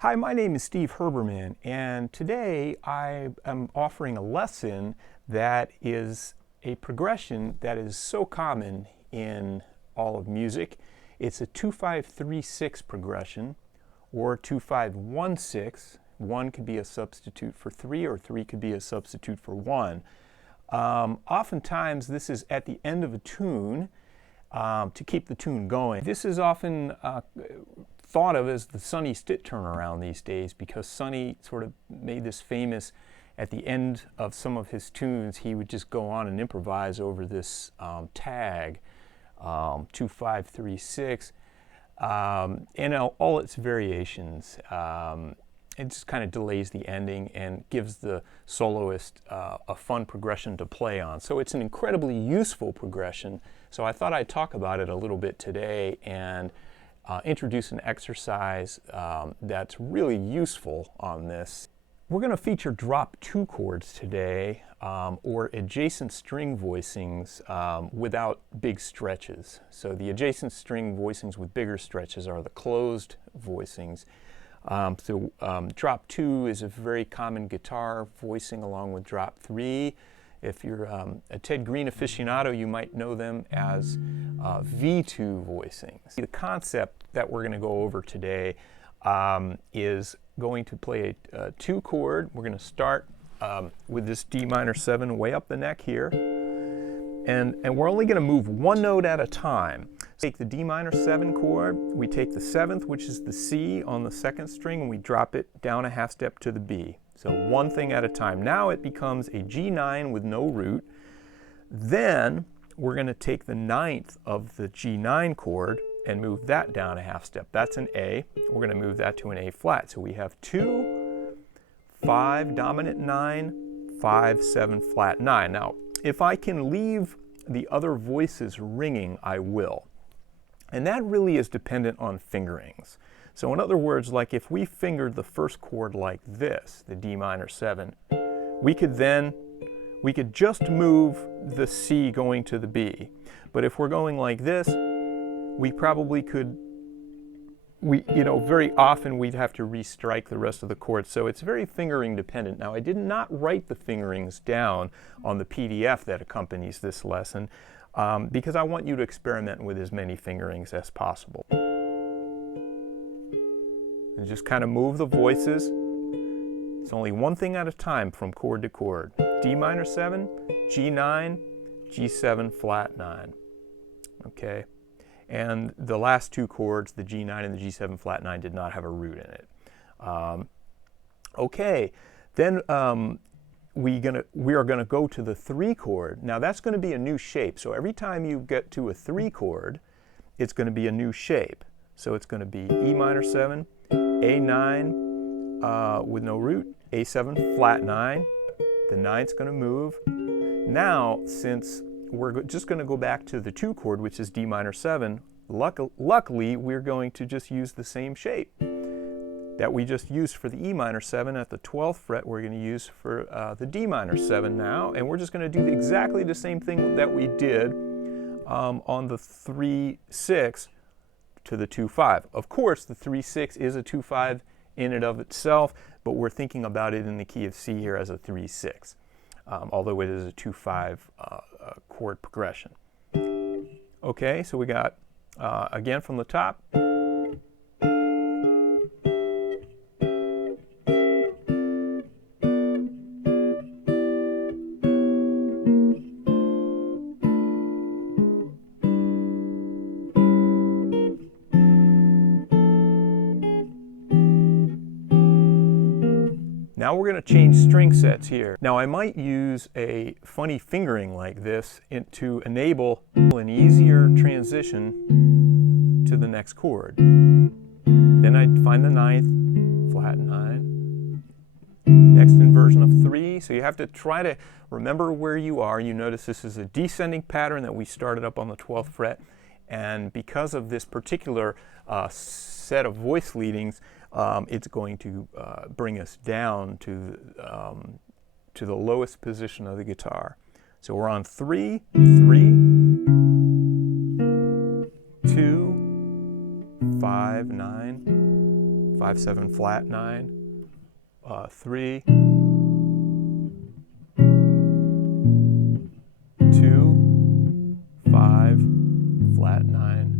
Hi, my name is Steve Herberman, and today I am offering a lesson that is a progression that is so common in all of music. It's a 2-5-3-6 progression, or 2-5-1-6. 1 could be a substitute for 3, or 3 could be a substitute for 1. Oftentimes this is at the end of a tune to keep the tune going. This is often thought of as the Sonny Stitt turnaround these days, because Sonny sort of made this famous. At the end of some of his tunes, he would just go on and improvise over this tag, 2-5-3-6, and all its variations. It just kind of delays the ending and gives the soloist a fun progression to play on. So it's an incredibly useful progression. So I thought I'd talk about it a little bit today and introduce an exercise that's really useful on this. We're going to feature drop 2 chords today, or adjacent string voicings without big stretches. So the adjacent string voicings with bigger stretches are the closed voicings. Drop 2 is a very common guitar voicing along with drop 3. If you're a Ted Green aficionado, you might know them as V2 voicings. The concept that we're going to go over today is going to play a 2 chord. We're going to start with this D minor 7 way up the neck here. And we're only going to move 1 note at a time. Take the D minor 7 chord, we take the 7th, which is the C on the 2nd string, and we drop it down a half step to the B. So one thing at a time. Now it becomes a G9 with no root. Then we're going to take the 9th of the G9 chord and move that down a half step. That's an A. We're going to move that to an A flat. So we have 2, 5, dominant 9, 5, 7, flat 9. Now, if I can leave the other voices ringing, I will. And that really is dependent on fingerings. So in other words, like if we fingered the first chord like this, the D minor 7, we could just move the C going to the B. But if we're going like this, we probably could, very often we'd have to restrike the rest of the chords. So it's very fingering dependent. Now, I did not write the fingerings down on the PDF that accompanies this lesson because I want you to experiment with as many fingerings as possible. And just kind of move the voices. It's only one thing at a time from chord to chord. D minor 7, G9, G7 flat 9. Okay? And the last 2 chords, the G9 and the G7 flat 9, did not have a root in it. Okay, then we are going to go to the 3 chord. Now that's going to be a new shape. So every time you get to a 3 chord, it's going to be a new shape. So it's going to be E minor 7, A9 with no root, A7 flat 9. The 9's going to move. Now, since we're just going to go back to the 2 chord, which is D minor 7, luckily we're going to just use the same shape that we just used for the E minor 7 at the 12th fret. We're going to use for the D minor 7 now, and we're just going to do exactly the same thing that we did on the 3-6 to the 2-5. Of course, the 3-6 is a 2-5 in and of itself, but we're thinking about it in the key of C here as a 3-6, although it is a 2-5 chord progression. Okay, so we got, again from the top, Now we're going to change string sets here. Now I might use a funny fingering like this to enable an easier transition to the next chord. Then I'd find the ninth, flat 9, next inversion of 3. So you have to try to remember where you are. You notice this is a descending pattern that we started up on the 12th fret. And because of this particular set of voice leadings, it's going to bring us down to the lowest position of the guitar. So we're on 3, 3, 2, 5, 9, 5, 7, flat 9, 3, 2, 5, flat 9,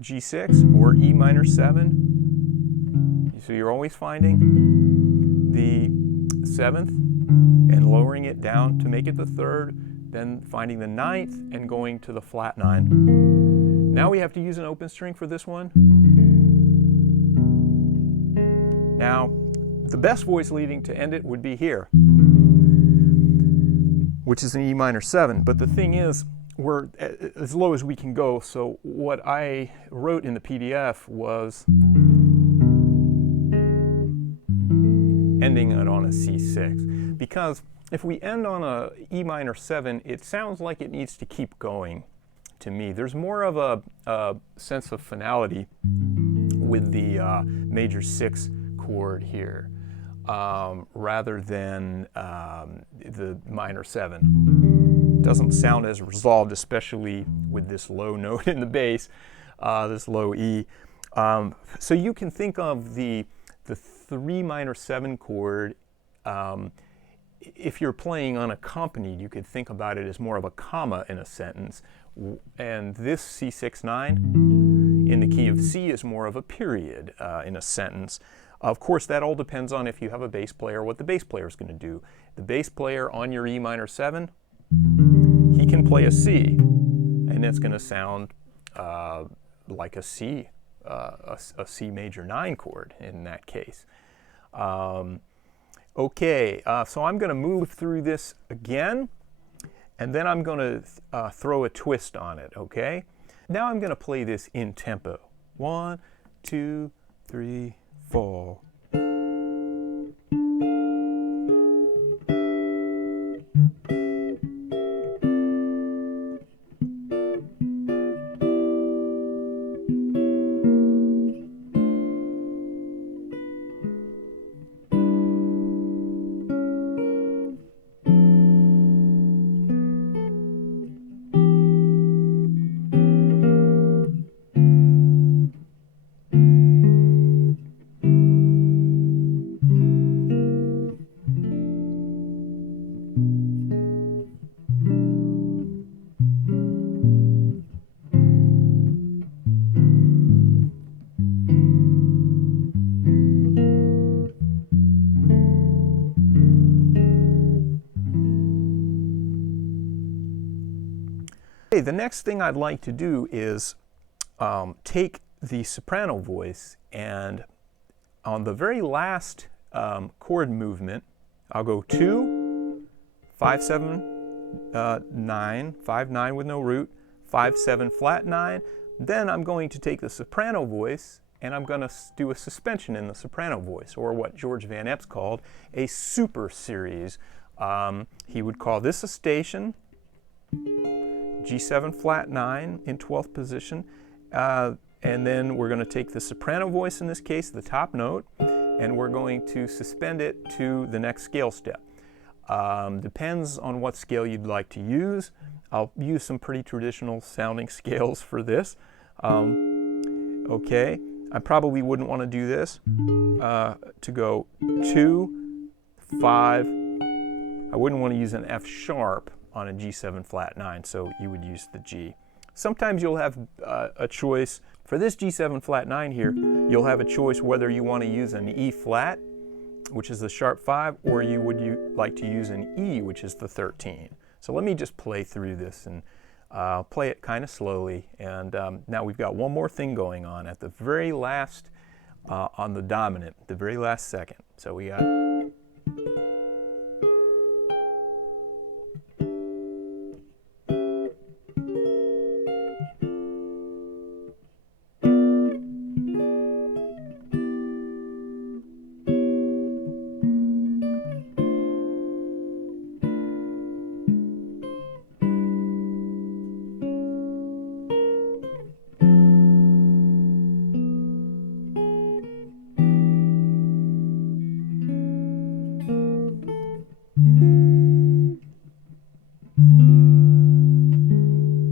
G6 or E minor 7. So you're always finding the 7th and lowering it down to make it the 3rd, then finding the 9th and going to the flat 9. Now we have to use an open string for this one. Now, the best voice leading to end it would be here, which is an E minor 7. But the thing is, we're as low as we can go, so what I wrote in the PDF was ending it on a C6. Because if we end on a E minor 7, it sounds like it needs to keep going to me. There's more of a sense of finality with the major 6 chord here, rather than the minor 7. Doesn't sound as resolved, especially with this low note in the bass, this low E. So you can think of the 3 minor 7 chord, if you're playing unaccompanied, you could think about it as more of a comma in a sentence. And this C6-9 in the key of C is more of a period in a sentence. Of course, that all depends on if you have a bass player, what the bass player is going to do. The bass player on your E minor 7, he can play a C, and it's going to sound like a C, a C major 9 chord in that case. Okay, so I'm going to move through this again, and then I'm going to throw a twist on it, okay? Now I'm going to play this in tempo. 1, 2, 3, 4. Okay, the next thing I'd like to do is take the soprano voice, and on the very last chord movement, I'll go 2, 5, 7, 9, 5, 9 with no root, 5, 7, flat 9. Then I'm going to take the soprano voice and I'm going to do a suspension in the soprano voice, or what George Van Epps called a super series. He would call this a station, G7 flat 9 in 12th position, and then we're going to take the soprano voice in this case, the top note, and we're going to suspend it to the next scale step. Depends on what scale you'd like to use. I'll use some pretty traditional sounding scales for this. Okay, I probably wouldn't want to do this to go 2, 5. I wouldn't want to use an F sharp on a G7 flat 9, so you would use the G. Sometimes you'll have a choice. For this G7 flat 9 here, you'll have a choice whether you want to use an E flat, which is the sharp 5, or you would like to use an E, which is the 13. So let me just play through this, and I'll play it kind of slowly. And now we've got one more thing going on. At the very last on the dominant, the very last second. So we got.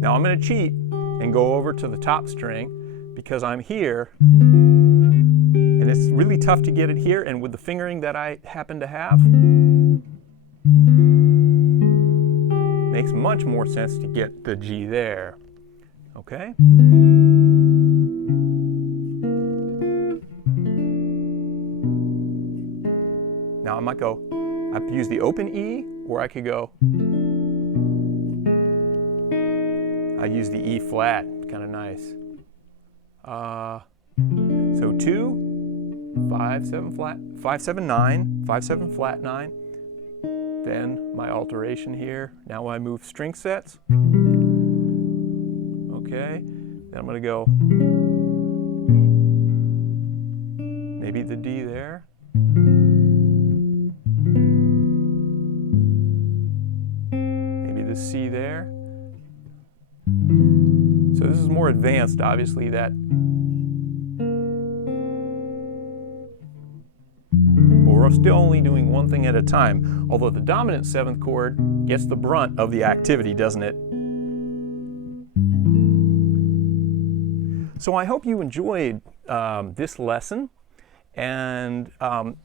Now I'm going to cheat and go over to the top string because I'm here and it's really tough to get it here, and with the fingering that I happen to have, makes much more sense to get the G there. Okay? Now I might go, I could use the open E, or I could go, I use the E flat, kind of nice. So 2, 5, 7 flat, 5, 7, 9, 5, 7 flat 9. Then my alteration here. Now I move string sets. Okay, then I'm going to go maybe the D there. Maybe the C there. So this is more advanced, obviously, that. But we're still only doing one thing at a time, although the dominant 7th chord gets the brunt of the activity, doesn't it? So I hope you enjoyed this lesson, and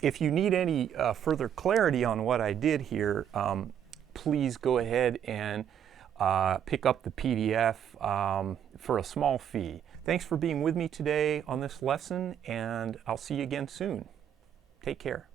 if you need any further clarity on what I did here, please go ahead and pick up the PDF for a small fee. Thanks for being with me today on this lesson, and I'll see you again soon. Take care.